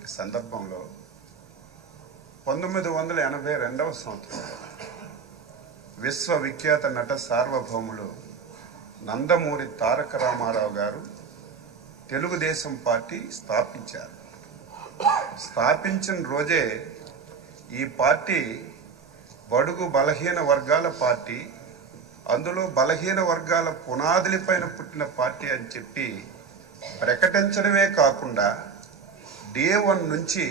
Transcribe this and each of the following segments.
జరిగినటువంటి సందర్భంలో 1982వ సంవత్సరంలో విశ్వవిఖ్యాత నట సార్వభౌములు నందమూరి తారక రామారావు గారు తెలుగుదేశం పార్టీ స్థాపించారు. స్థాపించిన రోజే ఈ పార్టీ బడుగు బలహీన వర్గాల పార్టీ, అందులో బలహీన వర్గాల పునాదులపైన పుట్టిన పార్టీ అని చెప్పి ప్రకటించడమే కాకుండా డే 1 నుంచి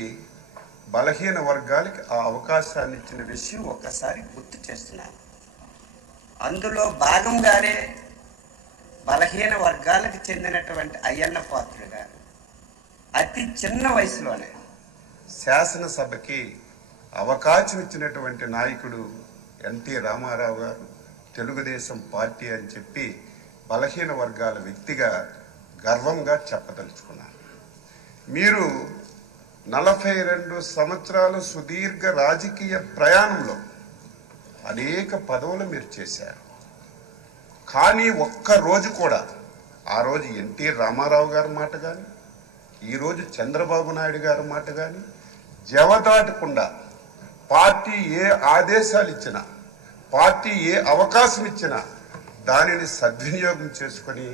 బలహీన వర్గాలకి ఆ అవకాశాన్ని ఇచ్చిన విషయం ఒక్కసారి గుర్తు చేస్తున్నాను. అందులో భాగంగానే బలహీన వర్గాలకు చెందినటువంటి అయ్యన్న పాత్రుడు గారు అతి చిన్న వయసులోనే శాసనసభకి అవకాశం ఇచ్చినటువంటి నాయకుడు ఎన్టీ రామారావు గారు తెలుగుదేశం పార్టీ అని చెప్పి బలహీన వర్గాల వ్యక్తిగా గర్వంగా చెప్పదలుచుకున్నారు. మీరు 42 సంవత్సరాల సుదీర్ఘ రాజకీయ ప్రయాణంలో అనేక పదవులు మీరు చేశారు. కానీ ఒక్క రోజు కూడా ఆ రోజు ఎన్టీ రామారావు గారి మాట కానీ, ఈరోజు చంద్రబాబు నాయుడు గారి మాట కానీ జవదాటకుండా పార్టీ ఏ ఆదేశాలు ఇచ్చినా, పార్టీ ఏ అవకాశం ఇచ్చినా దానిని సద్వినియోగం చేసుకొని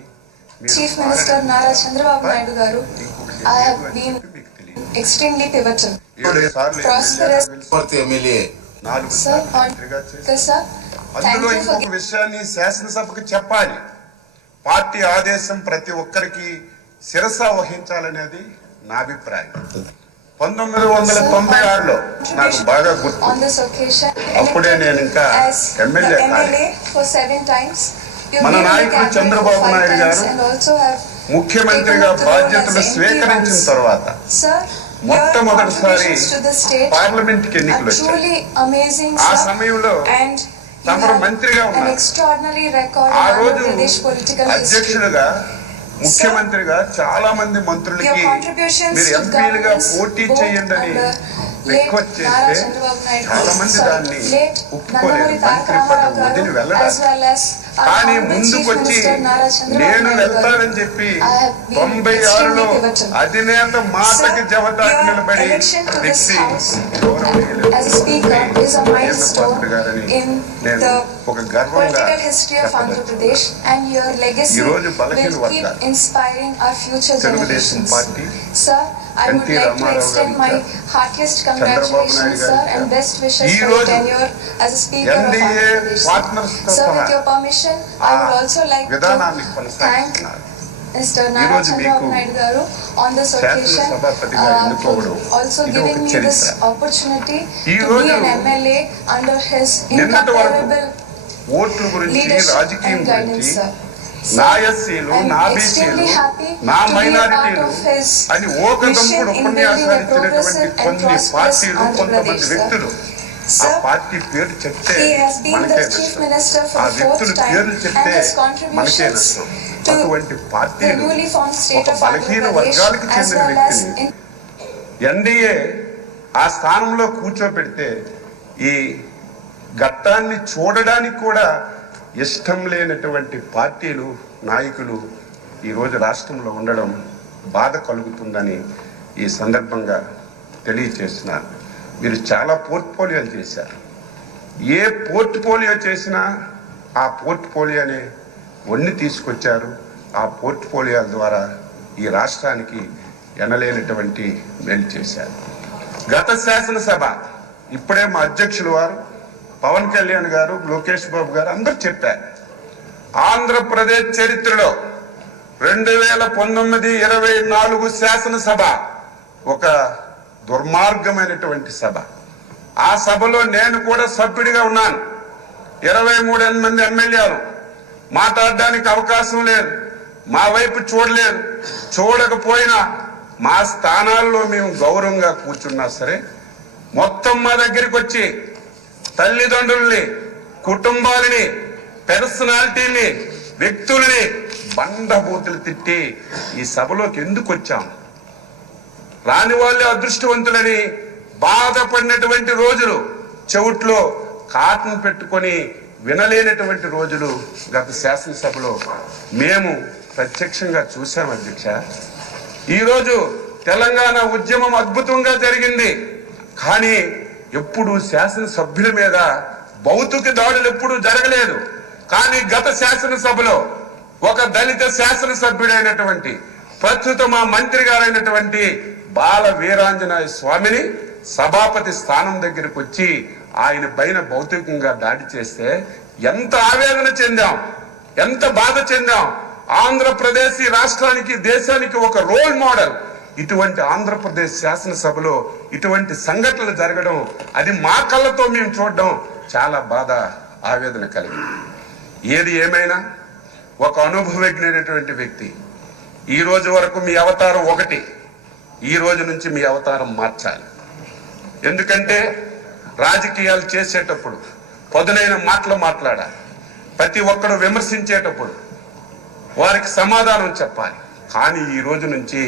Chief Minister Nara Chandrababu Naidu garu, I have been extremely pivotal. Prosperous. Sir, అందులో ఇంకొక విషయాన్ని శాసనసభకు చెప్పాలి. పార్టీ ఆదేశం ప్రతి ఒక్కరికి శిరస వహించాలనేది నా అభిప్రాయం. 1996లో నాకు బాగా గుర్తు. అప్పుడే నేను ఇంకా ఎమ్మెల్యే మన నాయకుడు చంద్రబాబు నాయుడు గారు ముఖ్యమంత్రిగా బాధ్యతలు స్వీకరించిన తర్వాత మొట్టమొదటిసారి పార్లమెంట్కి ఎన్నికలు వచ్చాయి. ఆ సమయంలో తమరు మంత్రిగా ఉన్నారు. ఆ రోజు అధ్యక్షులుగా, ముఖ్యమంత్రిగా చాలా మంది మంత్రులకి మీరు ఎంపీలుగా పోటీ చేయండి అని రిక్వెస్ట్ చేస్తే చాలా మంది దాన్ని ఒప్పుకోలేదు, మంత్రి పదవి వదిలి వెళ్ళడానికి. కానీ ముందుకొచ్చి నేను వెళ్తానని చెప్పి 96లో అధినేత మాటకి జవదాటి నిలబడి వ్యక్తి గారని నేను ఒక గర్వంగా ఈరోజు బలహీన వర్గాలు Telugu Desam party I would like to extend my heartiest congratulations, sir, and best wishes for your tenure as a Speaker of Andhra Pradesh. Sir, with your permission, I would also like to thank Mr. Nara Chandrababu Naidu garu on this occasion for also giving me this opportunity to be an MLA under his incomparable leadership and guidance, sir. నా ఎస్సీలు, నా బీసీలు, నా మైనారిటీలు అని ఓకదంపుడు ఉపన్యాసాలు ఇచ్చినటువంటి కొన్ని పార్టీలు, కొంతమంది వ్యక్తులు ఆ పార్టీ పేరు చెప్తే మనకే నష్టం, ఆ వ్యక్తుల పేర్లు చెప్తే మనకే నష్టం. అటువంటి పార్టీలు ఒక బలహీన వర్గాలకు చెందిన వ్యక్తిని ఎన్డీఏ ఆ స్థానంలో కూర్చోబెడితే ఈ ఘట్టాన్ని చూడడానికి కూడా ఇష్టం లేనటువంటి పార్టీలు, నాయకులు ఈరోజు రాష్ట్రంలో ఉండడం బాధ కలుగుతుందని ఈ సందర్భంగా తెలియచేస్తున్నారు. మీరు చాలా పోర్ట్ఫోలియోలు చేశారు. ఏ పోర్ట్ఫోలియో చేసినా ఆ పోర్ట్ఫోలియోని వన్ని తీసుకొచ్చారు. ఆ పోర్ట్ఫోలియోల ద్వారా ఈ రాష్ట్రానికి ఎనలేనటువంటి మేలు చేశారు. గత శాసనసభ ఇప్పుడే మా అధ్యక్షులు వారు పవన్ కళ్యాణ్ గారు, లోకేష్ బాబు గారు అందరూ చెప్పారు. ఆంధ్రప్రదేశ్ చరిత్రలో 2019-24 శాసనసభ ఒక దుర్మార్గమైనటువంటి సభ. ఆ సభలో నేను కూడా సభ్యుడిగా ఉన్నాను. 23 మంది ఎమ్మెల్యేలు మాట్లాడడానికి అవకాశం లేదు, మా వైపు చూడలేదు. చూడకపోయినా మా స్థానాల్లో మేము గౌరవంగా కూర్చున్నా సరే మొత్తం మా దగ్గరికి వచ్చి తల్లిదండ్రుల్ని, కుటుంబాలని, పర్సనాలిటీని, వ్యక్తుల్ని బండబూతులు తిట్టి ఈ సభలోకి ఎందుకు వచ్చాం, రాని వాళ్ళే అదృష్టవంతులని బాధపడినటువంటి రోజులు, చెవుట్లో కాటన్ పెట్టుకొని వినలేనటువంటి రోజులు గత శాసనసభలో మేము ప్రత్యక్షంగా చూసాం. అధ్యక్ష, ఈరోజు తెలంగాణ ఉద్యమం అద్భుతంగా జరిగింది. కానీ ఎప్పుడు శాసనసభ్యుల మీద భౌతిక దాడులు ఎప్పుడు జరగలేదు. కానీ గత శాసనసభలో ఒక దళిత శాసనసభ్యుడైనటువంటి ప్రస్తుత మా మంత్రి గారైనటువంటి బాల వీరాంజనేయ స్వామిని సభాపతి స్థానం దగ్గరికి వచ్చి ఆయన పైన భౌతికంగా దాడి చేస్తే ఎంత ఆవేదన చెందాం, ఎంత బాధ చెందాం. ఆంధ్రప్రదేశ్ ఈ రాష్ట్రానికి, దేశానికి ఒక రోల్ మోడల్. ఇటువంటి ఆంధ్రప్రదేశ్ శాసనసభలో ఇటువంటి సంఘటనలు జరగడం, అది మా కళ్ళతో మేము చూడడం చాలా బాధ, ఆవేదన కలిగింది. ఏది ఏమైనా ఒక అనుభవజ్ఞైనటువంటి వ్యక్తి, ఈ రోజు వరకు మీ అవతారం ఒకటి, ఈ రోజు నుంచి మీ అవతారం మార్చాలి. ఎందుకంటే రాజకీయాలు చేసేటప్పుడు పదునైన మాటలు మాట్లాడాలి. ప్రతి ఒక్కరు విమర్శించేటప్పుడు వారికి సమాధానం చెప్పాలి. కానీ ఈ రోజు నుంచి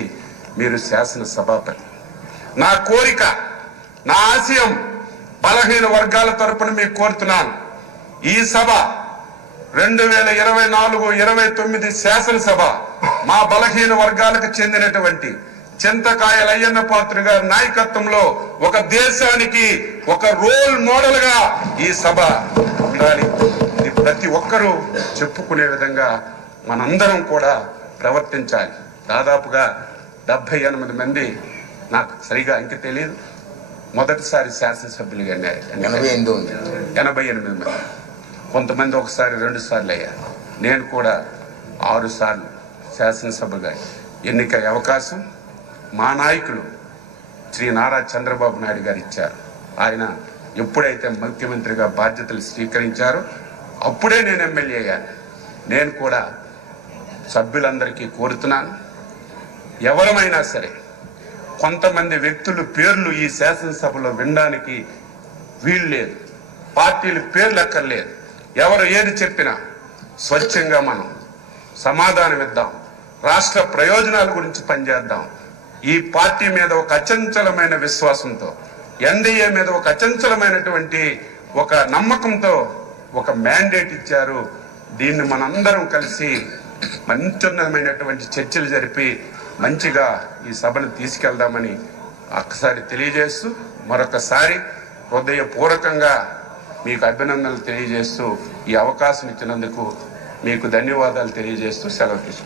మీరు శాసనసభాపతి. నా కోరిక, నా ఆశయం బలహీన వర్గాల తరపున మీకు కోరుతున్నాను. ఈ సభ 2024-29 శాసనసభ మా బలహీన వర్గాలకు చెందినటువంటి చింతకాయల అయ్యన్న పాత్ర గారి నాయకత్వంలో ఒక దేశానికి ఒక రోల్ మోడల్ గా ఈ సభ ఉండాలి. ఇది ప్రతి ఒక్కరూ చెప్పుకునే విధంగా మనందరం కూడా ప్రవర్తించాలి. దాదాపుగా 78 మంది, నాకు సరిగా అంక తెలియదు, మొదటిసారి శాసనసభ్యులుగా 88 మంది. కొంతమంది ఒకసారి 2 సార్లు అయ్యారు. నేను కూడా 6 సార్లు శాసనసభగా ఎన్నికయ్యే అవకాశం మా నాయకులు శ్రీ నారా చంద్రబాబు నాయుడు గారు ఇచ్చారు. ఆయన ఎప్పుడైతే ముఖ్యమంత్రిగా బాధ్యతలు స్వీకరించారో అప్పుడే నేను ఎమ్మెల్యే అయ్యాను. నేను కూడా సభ్యులందరికీ కోరుతున్నాను, ఎవరమైనా సరే కొంతమంది వ్యక్తుల పేర్లు ఈ శాసనసభలో వినడానికి వీలు లేదు. పార్టీల పేర్లు అక్కర్లేదు. ఎవరు ఏది చెప్పినా స్వచ్ఛంగా మనం సమాధానం ఇద్దాం. రాష్ట్ర ప్రయోజనాల గురించి పనిచేద్దాం. ఈ పార్టీ మీద ఒక అచంచలమైన విశ్వాసంతో, ఎన్డీఏ మీద ఒక అచంచలమైనటువంటి ఒక నమ్మకంతో ఒక మ్యాండేట్ ఇచ్చారు. దీన్ని మనందరం కలిసి మంచిమైనటువంటి చర్చలు జరిపి మంచిగా ఈ సభను తీసుకెళ్దామని ఒక్కసారి తెలియజేస్తూ, మరొకసారి హృదయపూర్వకంగా మీకు అభినందనలు తెలియజేస్తూ, ఈ అవకాశం ఇచ్చినందుకు మీకు ధన్యవాదాలు తెలియజేస్తూ సెలవు తీసుకుంటాను.